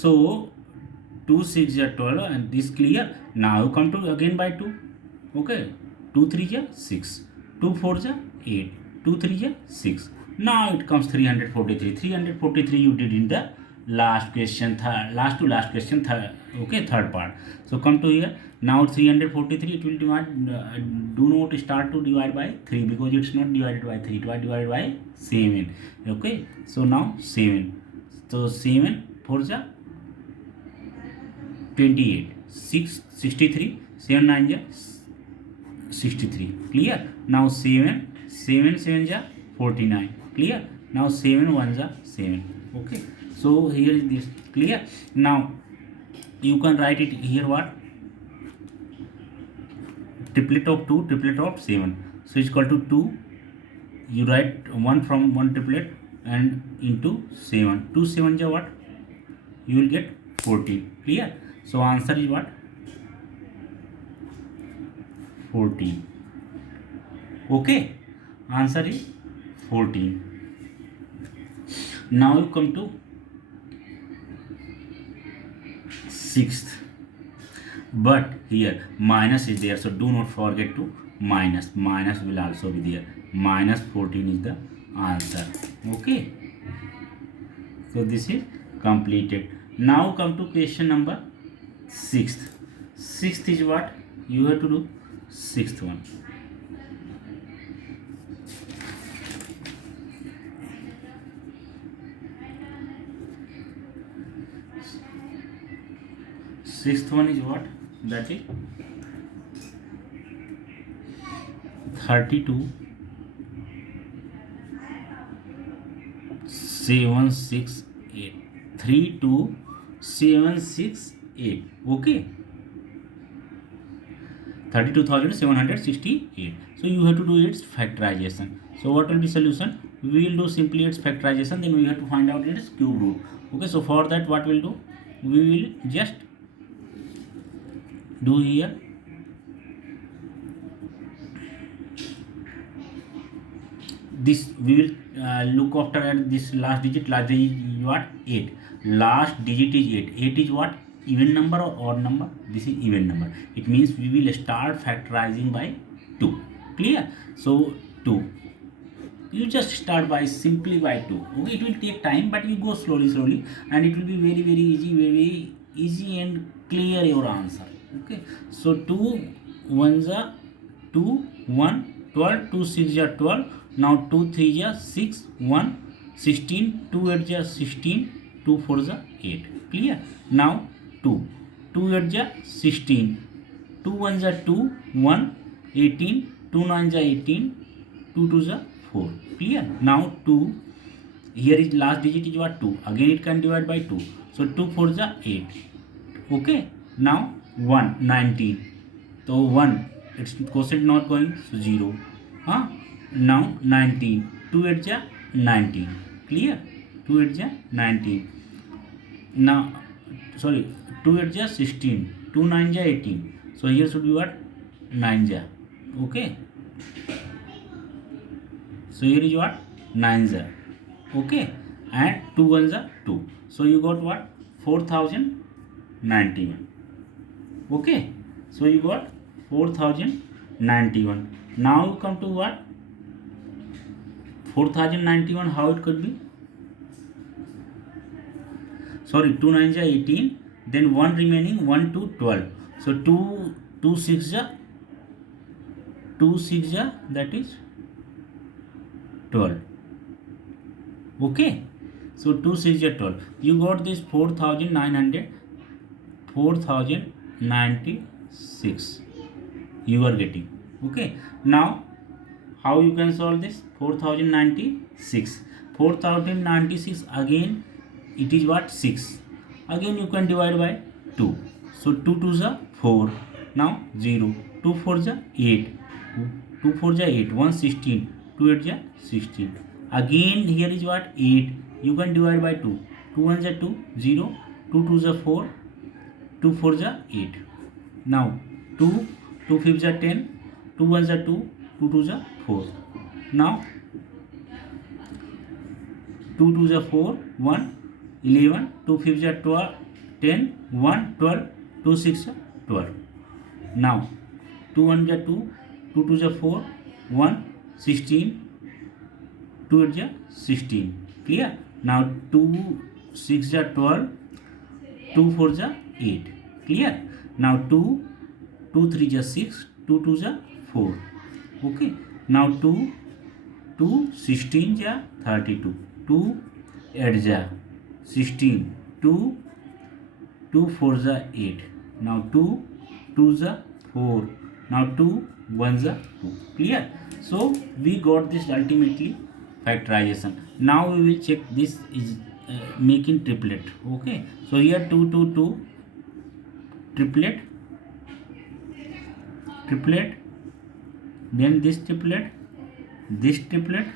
So 2 6 are 12 and this clear. Now you come to again by 2. Okay, 2 3 are 6, 2 4 are 8, 2 3 are 6. Now it comes 343. 343 you did in the last question, last to last question, okay, third part. So come to here. Now 343 it will divide, do not start to divide by 3 because it's not divided by 3, it was divided by 7. Okay, so now 7. So 7 4 are 28, 6 63, 7 9 ja 63. Clear. Now 7 7 7 ja 49. Clear. Now 7 1 ja 7. Okay, so here is this. Clear. Now you can write it here what, triplet of 2, triplet of 7. So it's equal to 2, you write 1 from 1 triplet and into 7. 2 7 ja what, you will get 14. Clear. So answer is what, 14. Okay, answer is 14. Now you come to sixth, but here minus is there, so do not forget to minus. Minus will also be there. Minus 14 is the answer. Okay, so this is completed. Now come to question number sixth. Sixth is what you have to do. Sixth one. Sixth one is what, that is 32 768, 32768. Okay, 32,768. So you have to do its factorization. So what will be solution? We will do simply its factorization, then we have to find out its cube root. Okay, so for that what we'll do, we will just do here this, we will look after at this last digit. Last digit is what, 8. Last digit is 8. 8 is what, even number or odd number? This is even number. It means we will start factorizing by 2. Clear. So 2, you just start by simply by 2. Okay, it will take time, but you go slowly and it will be very very easy and clear your answer. Okay, so 2 1s are 2 1 12, 2 6 are 12. Now 2 3 are 6 1 16, 2 8 are 16, 2 4 are 8. Clear. Now 2 8 are 16, 2 1s are 2 1 18, 2 9s are 18, 2 2s are 4. Clear. Now 2, here is last digit is what, 2. Again it can divide by 2. So 2 4s are 8. Okay. Now 1 19. So 1, its quotient not going, so 0. Now 19. 2 8 are 19. Clear. 2 8 are 19. Now sorry, 2 8 are 16. 2 9 are 18. So here should be what, 9 are. Okay. So here is what, 9 are. Okay, and 2 1s are 2. So you got what, 4091. Okay, so you got 4091. Now you come to what, 4091, how it could be? Sorry, 2 9s are 18, then 1 remaining, 1 to 12. So 2 6 are, that is 12. Okay, so 2 6 are 12. You got this 4096 you are getting. Okay, now how you can solve this? 4096 again, it is what, 6. Again you can divide by 2. So 2 2s are 4. Now 0. 2 4s are 8. 2 4s are 8. 1 16. 2 8s are 16. Again here is what, 8. You can divide by 2. 2 1s are 2. 0. 2 2s are 4. 2 4s are 8. Now 2 5s are 10. 2 1s are 2. 2 2s are 4. Now 2 2s are 4. 1 11. 2 5s are 12. 10, 1, 12, 2 6 12. Now 2 1 ja 2, 2 2 ja 4, 1 16, 2 8 ja 16. Clear? Now 2 6 ja 12, 2 4 ja 8. Clear? Now 2 2 3 ja 6, 2 2 ja 4. Okay. Now 2 2 16 ja 32, 2 8 ja 16, 2 2 4 ja 8. Now 2 2 ja 4. Now 2 1 ja 2. Clear? So we got this ultimately factorization. Now we will check this is making triplet. Okay, so here 2 2 2 triplet, then this triplet, this triplet,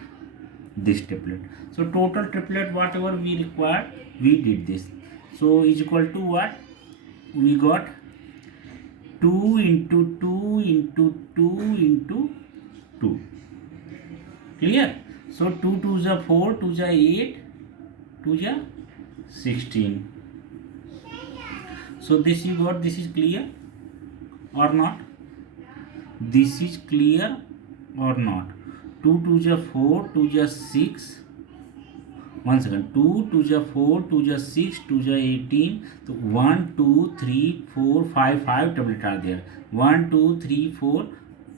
this triplet. So total triplet whatever we require, we did this. So is equal to what we got? 2 into 2 into 2 into 2. Clear? So 2 2 is 4, 2 is 8, 2 is 16. So this you got. This is clear or not? This is clear or not? 2 2 is 4, 2 is 6. One second. 2 2 is 4, 2 is 6, 2 is 18. So 1 2 3 4 5 5 triplet are there. 1 2 3 4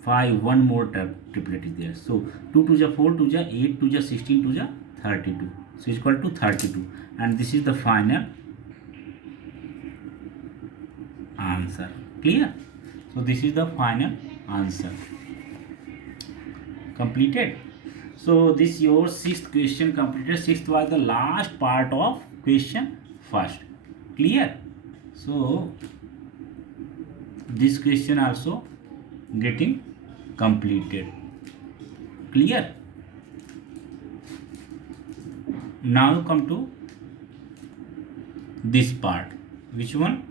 5. One more triplet is there. So 2 2 is 4, 2 is 8, 2 is 16, 2 is 32. So it's equal to 32. And this is the final answer. Clear? So this is the final answer. Completed. So this your sixth question completed. Sixth was the last part of question first. Clear? So this question also getting completed. Clear? Now come to this part. Which one?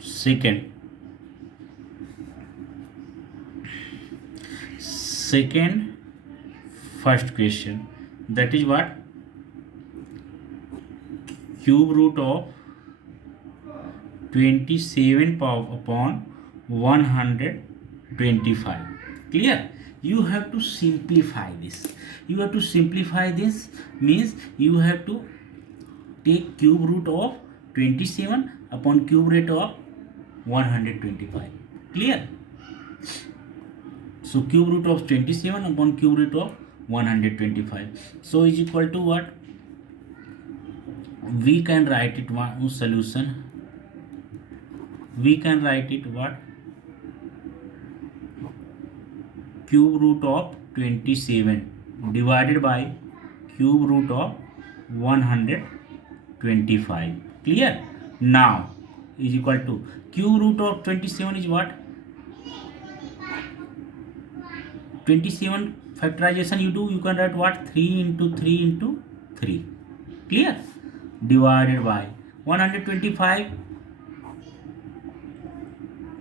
Second first question, that is what? Cube root of 27 upon 125. Clear? You have to simplify this. You have to simplify this means you have to take cube root of 27 upon cube root of 125. Clear? So cube root of 27 upon cube root of 125. So is equal to what? We can write it one solution. We can write it what? Cube root of 27 divided by cube root of 125. Clear? Now is equal to cube root of 27 is what? 27 factorization you do, you can write what? 3 into 3 into 3. Clear? Divided by 125,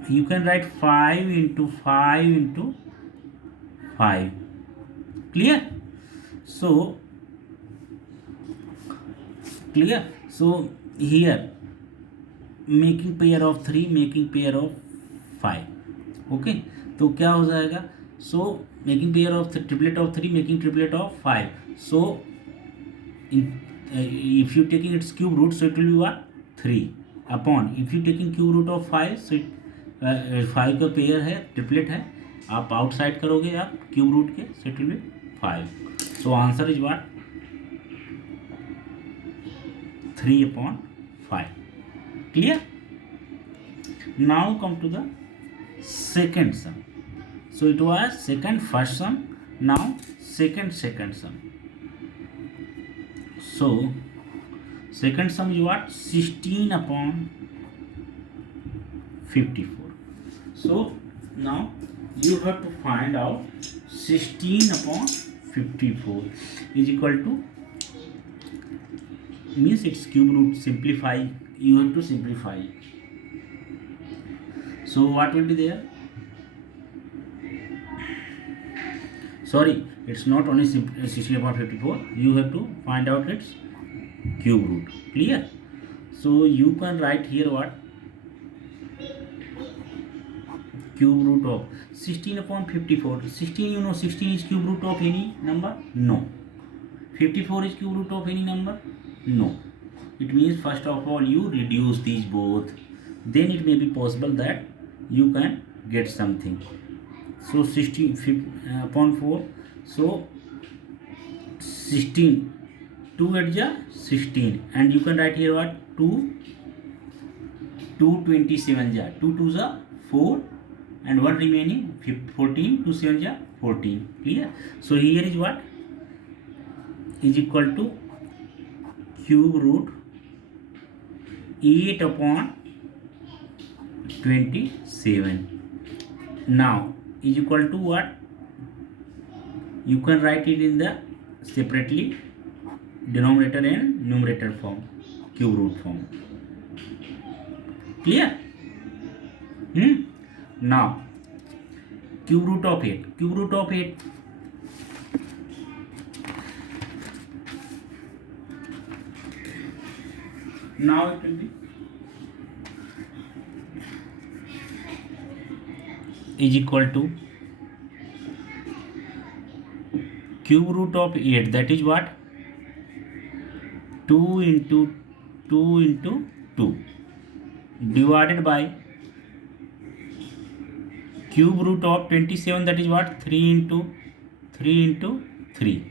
you can write 5 into 5 into 5. Clear? So clear? So here making pair of 3, making pair of 5. Okay, तो क्या हो जाएगा? So making pair of triplet of 3, making triplet of 5. So if you taking its cube root, so it will be what? 3 upon, if you taking cube root of 5, so 5 का pair है, triplet है, आप outside करोगे आप cube root के, so it will be 5. So answer is what? 3 upon 5. Clear? Now come to the second sum. So it was second first sum, now second sum. So second sum is what? 16 upon 54. So now you have to find out 16 upon 54 is equal to, means its cube root, simplify, you have to simplify. So what will be there? Sorry, it's not only 16 upon 54, you have to find out its cube root. Clear? So you can write here what? Cube root of 16 upon 54. 16, you know 16 is cube root of any number? No. 54 is cube root of any number? No. It means first of all you reduce these both, then it may be possible that you can get something. So 16 upon 4, so 16, 2 at ja 16, and you can write here what? 2 27 ja 2 2 ja 4, and 1 remaining 14, 2 7 ja 14. Clear? So here is what is equal to cube root 8 upon 27. Now is equal to what? You can write it in the separately denominator and numerator form, cube root form. Clear? Now cube root of 8. Cube root of 8. Now it will be is equal to cube root of 8, that is what? 2 into 2 into 2 divided by cube root of 27, that is what? 3 into 3 into 3.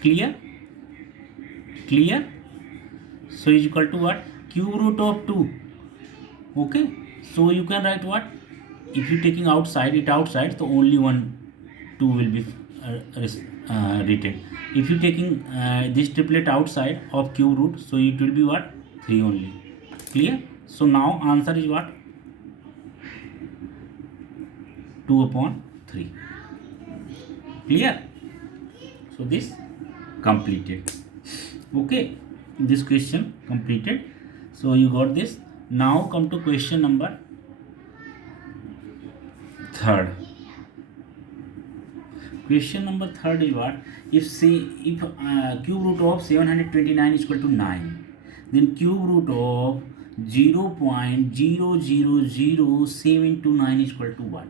Clear? Clear? So is equal to what? Cube root of 2. Okay, so you can write what? If you taking outside it outside, so only one 2 will be written. If you taking this triplet outside of cube root, so it will be what? 3 only. Clear? So now answer is what? 2 upon 3. Clear? So this completed. Okay, this question completed. So you got this. Now come to question number 3rd. Question number 3rd is what? If cube root of 729 is equal to 9, then cube root of 0.0007929 is equal to what?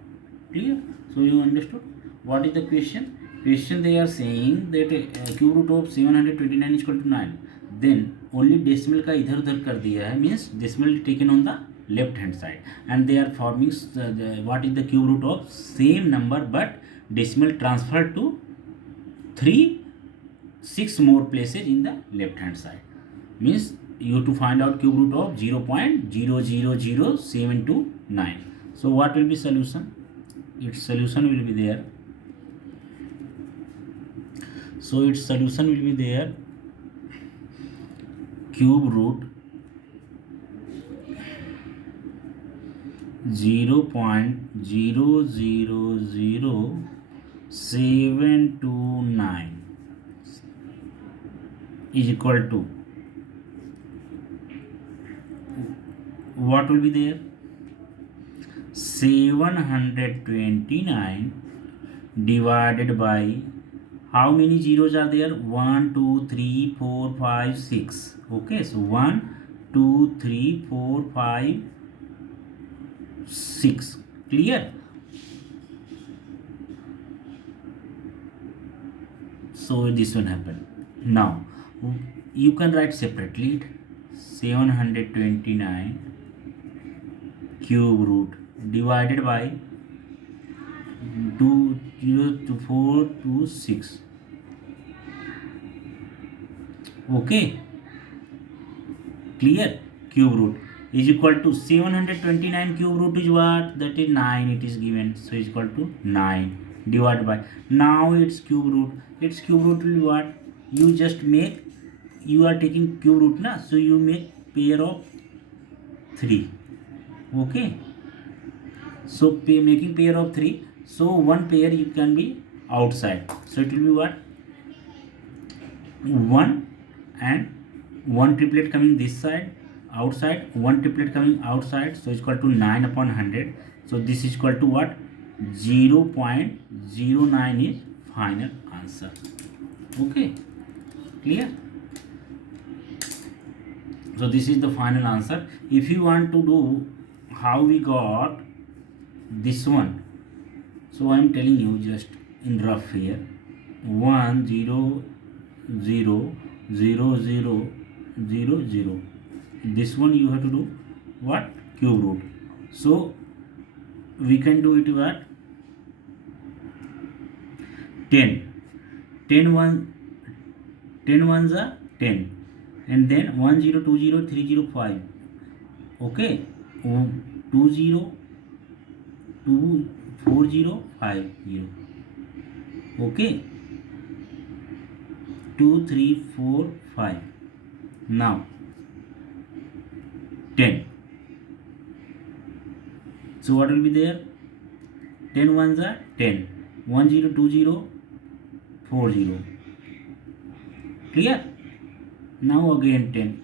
Clear? So you understood what is the question? Question they are saying that cube root of 729 is equal to 9. Then only decimal का इधर उधर कर दिया है, means decimal taken on the left hand side, and they are forming what is the cube root of same number but decimal transferred to 6 more places in the left hand side. Means you have to find out cube root of 0.000729. So what will be solution? Its solution will be there. So its solution will be there. Cube root 0.000729 is equal to what will be there? 729 divided by how many zeros are there? 1 2 3 4 5 6. Okay, so 1 2 3 4 5 6. Clear? So this one happened. Now you can write separately 729 cube root divided by 2 0 to 4 to 6. Okay, clear? Cube root is equal to 729 cube root is what? That is 9, it is given, so is equal to 9 divided by, now its cube root. Its cube root will be what? You just make, you are taking cube root na, so you make pair of 3. Okay, so making pair of 3, so one pair you can be outside, so it will be what? 1 and 1 triplet coming this side outside, 1 triplet coming outside, so it's equal to 9 upon 100. So this is equal to what? 0.09 is final answer. Okay, clear? So this is the final answer. If you want to do how we got this one, so I am telling you just in rough here. 1 0 0 0 0 0 0. This one you have to do what? Cube root. So we can do it what? 10. 10 1 10 ones are 10, and then 1 0 2 0 3 0 5. Okay, 2 0 2 4 0 5 0. Okay, 2 3 4 5. Now 10. So what will be there? 10 ones are 10. 1 0 2 0 4 0. Clear? Now again 10.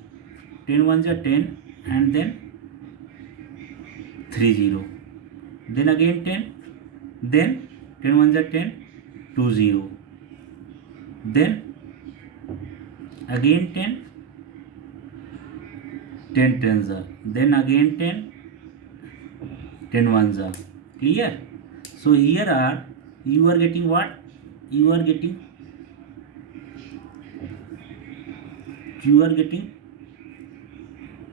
10 ones are 10, and then 3 0. Then again 10. Then 10 ones are 10, 2 0. Then again 10, 10 tens are. Then again 10, 10 ones are. Clear? So here are, you are getting what? You are getting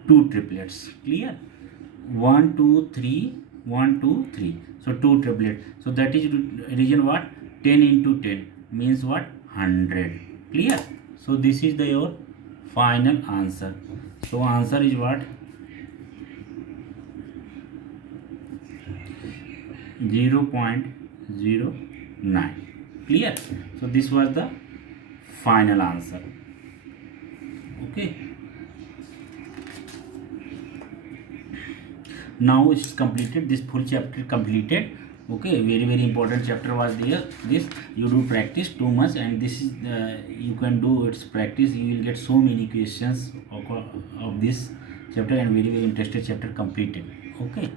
two triplets. Clear? 1 2 3 1 2 3. So two triplets. So that is region what? 10 into 10 means what? 100. Clear? So this is the your final answer. So answer is what? 0.09. Clear? So this was the final answer. Okay. Now it's completed. This full chapter completed. Okay, very important chapter was there. This you do practice too much, and this is you can do its practice. You will get so many questions of this chapter, and very interesting chapter completed. Okay.